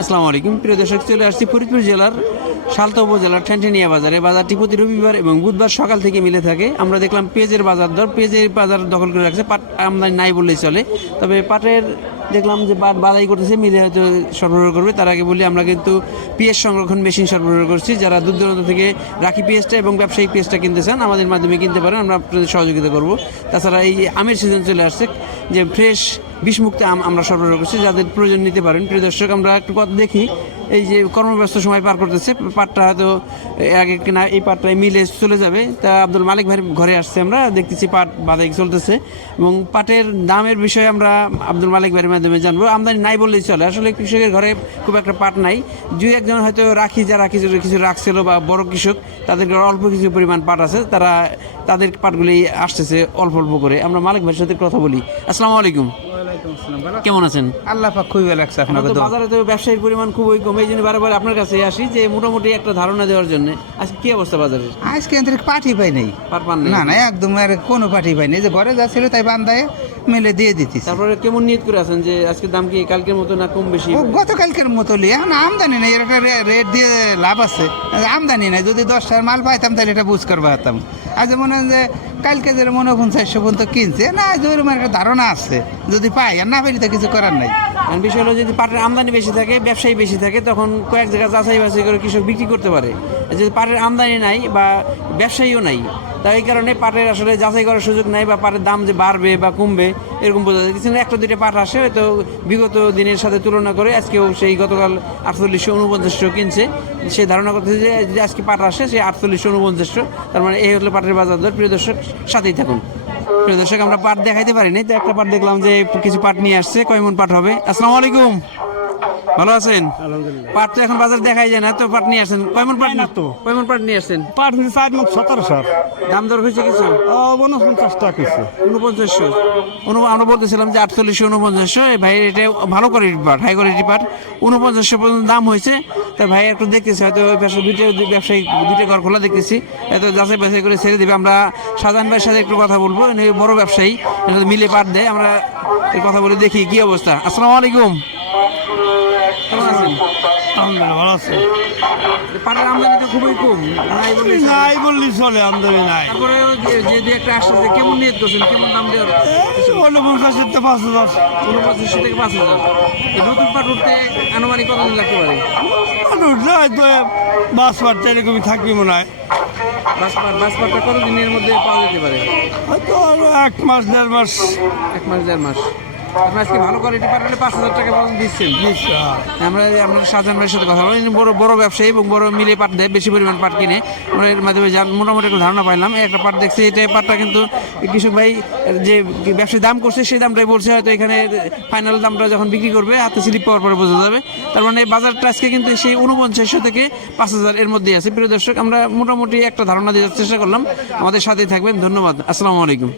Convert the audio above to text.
আসসালামু আলাইকুম প্রিয় দর্শক, চলে আসছি ফরিদপুর জেলার সালতা উপজেলার ঠ্যানঠ্যানিয়া বাজারে। বাজারটি প্রতি রবিবার এবং বুধবার সকাল থেকে মিলে থাকে। আমরা দেখলাম পেঁয়াজের বাজার দর, পেঁয়াজের বাজার দখল করে রাখছে, পাট আমদানি নাই বললেই চলে। তবে পাটের দেখলাম যে পাট বাদাই করতেছে, মিলে হয়তো সরবরাহ করবে। তার আগে বলি আমরা কিন্তু পেঁয়াজ সংরক্ষণ মেশিন সরবরাহ করছি। যারা দূর দূরান্ত থেকে রাখি পেঁয়াজটা এবং ব্যবসায়িক পেঁয়াজটা কিনতে চান আমাদের মাধ্যমে কিনতে পারেন, আমরা আপনাদের সহযোগিতা করব। তাছাড়া এই আমের সিজন চলে আসছে, যে ফ্রেশ বিষমুক্ত আম আমরা সরবরাহ করছি, যাদের প্রয়োজন নিতে পারেন। প্রিয় দর্শক, আমরা একটু কথা দেখি। এই যে কর্মব্যস্ত সময় পার করতেছে, পাটটা হয়তো আগে কিনা এই পাটটাই মিলে চলে যাবে। তা আব্দুল মালিক ভাইয়ের ঘরে আসছে, আমরা দেখতেছি পাট বাদাই চলতেছে এবং পাটের দামের বিষয়ে আমরা আব্দুল মালিক ভাইয়ের মাধ্যমে জানবো। আমদানি নাই বললেই চলে, আসলে কৃষকের ঘরে খুব একটা পাট নাই। দুই একজন হয়তো রাখি, যারা কিছু কিছু রাখছিল বা বড় কৃষক, তাদের ঘরে অল্প কিছু পরিমাণ পাট আছে, তারা তাদের পাটগুলি আসতেছে অল্প অল্প করে। আমরা মালিক ভাইয়ের সাথে কথা বলি। আসসালামু আলাইকুম, কেমন আছেন? আল্লাহ পাক খুবই ভালো লাগছে আপনাকে তো। বাজারে তো ব্যবসায়ীর পরিমাণ খুবই কম, এই জন্য বারবার আপনার কাছে আসি যে মোটামুটি একটা ধারণা দেওয়ার জন্য। আজকে কি অবস্থা বাজারে? আজকে এদের পাঠি পাই নাই, পাট পান নাই? না না, একদম আর কোনো পাঠি পাই নাই। যে ঘরে যা ছিল তাই বান্ধায় মেলে দিয়ে দিতেছি। তারপরে কেমন নিয়ত করে আছেন যে আজকে দাম কি কালকের মতো না কম বেশি? ও গতকালকের মতো এখন আমদানি নেই, এর একটা রেট দিয়ে লাভ আছে। আমদানি নাই, যদি 10টার মাল পাইতাম তাহলে এটা বুঝ করবা পারতাম। আজ মনে হয় যে কালকে যে মনে হয় 50 পর্যন্ত কিনছে, না আজ ওরকম একটা ধারণা আছে, যদি পাই আর না পাই তো কিছু করার নাই। কারণ বিষয় হলো, যদি পাটের আমদানি বেশি থাকে, ব্যবসায়ী বেশি থাকে, তখন কয়েক জায়গায় যাচাই বাছাই করে কৃষক বিক্রি করতে পারে। আর যদি পাটের আমদানি নাই বা ব্যবসায়ীও নাই, তাই এই কারণে পাটের আসলে যাচাই করার সুযোগ নাই, বা পাটের দাম যে বাড়বে বা কমবে এরকম বোঝা যাচ্ছে না। একটা দুইটা পাট আসে, হয়তো বিগত দিনের সাথে তুলনা করে আজকেও সেই গতকাল 4849 কিনছে, সে ধারণা করতেছে যে যদি আজকে পাট আসে সে 4849। তার মানে এই হলো পাটের বাজার দর। প্রিয় দর্শক, সাথেই থাকুন। প্রিয় দর্শক, আমরা পাট দেখাইতে পারিনি, তো একটা পাট দেখলাম যে কিছু পাট নিয়ে আসছে। কয় মন পাট হবে? আসসালামু আলাইকুম, ভালো আছেন? পাট তো এখন বাজার দেখাই যায় না, তো পাট নিয়ে আসছেন। কয় মন পাট? না তো কয় মন পাট নিয়ে আসছেন? পাট হচ্ছে 4 মণ 1700। দাম দর হয়েছে কিছু? 49 টাকা কিছু। 4900। আমরা বলতেছিলাম যে 4849। এই ভাই এটা ভালো কোয়ালিটির পাট, হাই কোয়ালিটি পাট। 4900 পর্যন্ত দাম হয়েছে। তা ভাই একটু দেখতেছি, হয়তো ওই পাশে দুইটা ব্যবসায়ী, দুইটা ঘর খোলা দেখতেছি, এত যাচাই বাছাই করে ছেড়ে দেবে। আমরা শাহজাহান ভাইয়ের সাথে একটু কথা বলবো, ইনি বড় ব্যবসায়ী, এটা মিলে পাট দেয়। আমরা এই কথা বলে দেখি কি অবস্থা। আসসালামু আলাইকুম, কেমন আছেন? আলহামদুলিল্লাহ ভালো আছে। পাটের আমদানি তো খুবই কম, নাই বললেই চলে। নাই বললি চলে, আমদানি নাই। তারপরে যে দু একটা আসছে, কেমন নিয়ত করছেন, কেমন দাম দেওয়ার? 49 থেকে 5000। 4900 থেকে 5000। এই নতুন পাট উঠতে আনুমানিক কতদিন লাগতে পারে? হয়তো বাস পাটটা এরকমই থাকবে মনে হয়। বাসপাটটা কতদিনের মধ্যে পাওয়া যেতে পারে? হয়তো আরো 1 মাস 1.5 মাস। 1 মাস 1.5 মাস। আপনি আজকে ভালো কোয়ালিটি পাট হলে 5000 টাকা পর্যন্ত দিচ্ছেন। আমরা শাহজাহান ভাইয়ের সাথে কথা বলি, ইনি বড় বড় ব্যবসায়ী এবং বড় মিলে পাট দেয়, বেশি পরিমাণ পাট কিনে। আমরা এর মাধ্যমে মোটামুটি একটা ধারণা পাইলাম। একটা পাট দেখছি, এটা পাটটা কিন্তু কৃষক ভাই যে ব্যবসায়ী দাম করছে সেই দামটাই বলছে, হয়তো এখানে ফাইনাল দামটা যখন বিক্রি করবে হাতে স্লিপ পাওয়ার পরে বোঝা যাবে। তার মানে বাজারটা আজকে কিন্তু সেই 4900 থেকে 5000 এর মধ্যেই আছে। প্রিয় দর্শক, আমরা মোটামুটি একটা ধারণা দেওয়ার চেষ্টা করলাম, আমাদের সাথেই থাকবেন। ধন্যবাদ। আসসালামু আলাইকুম।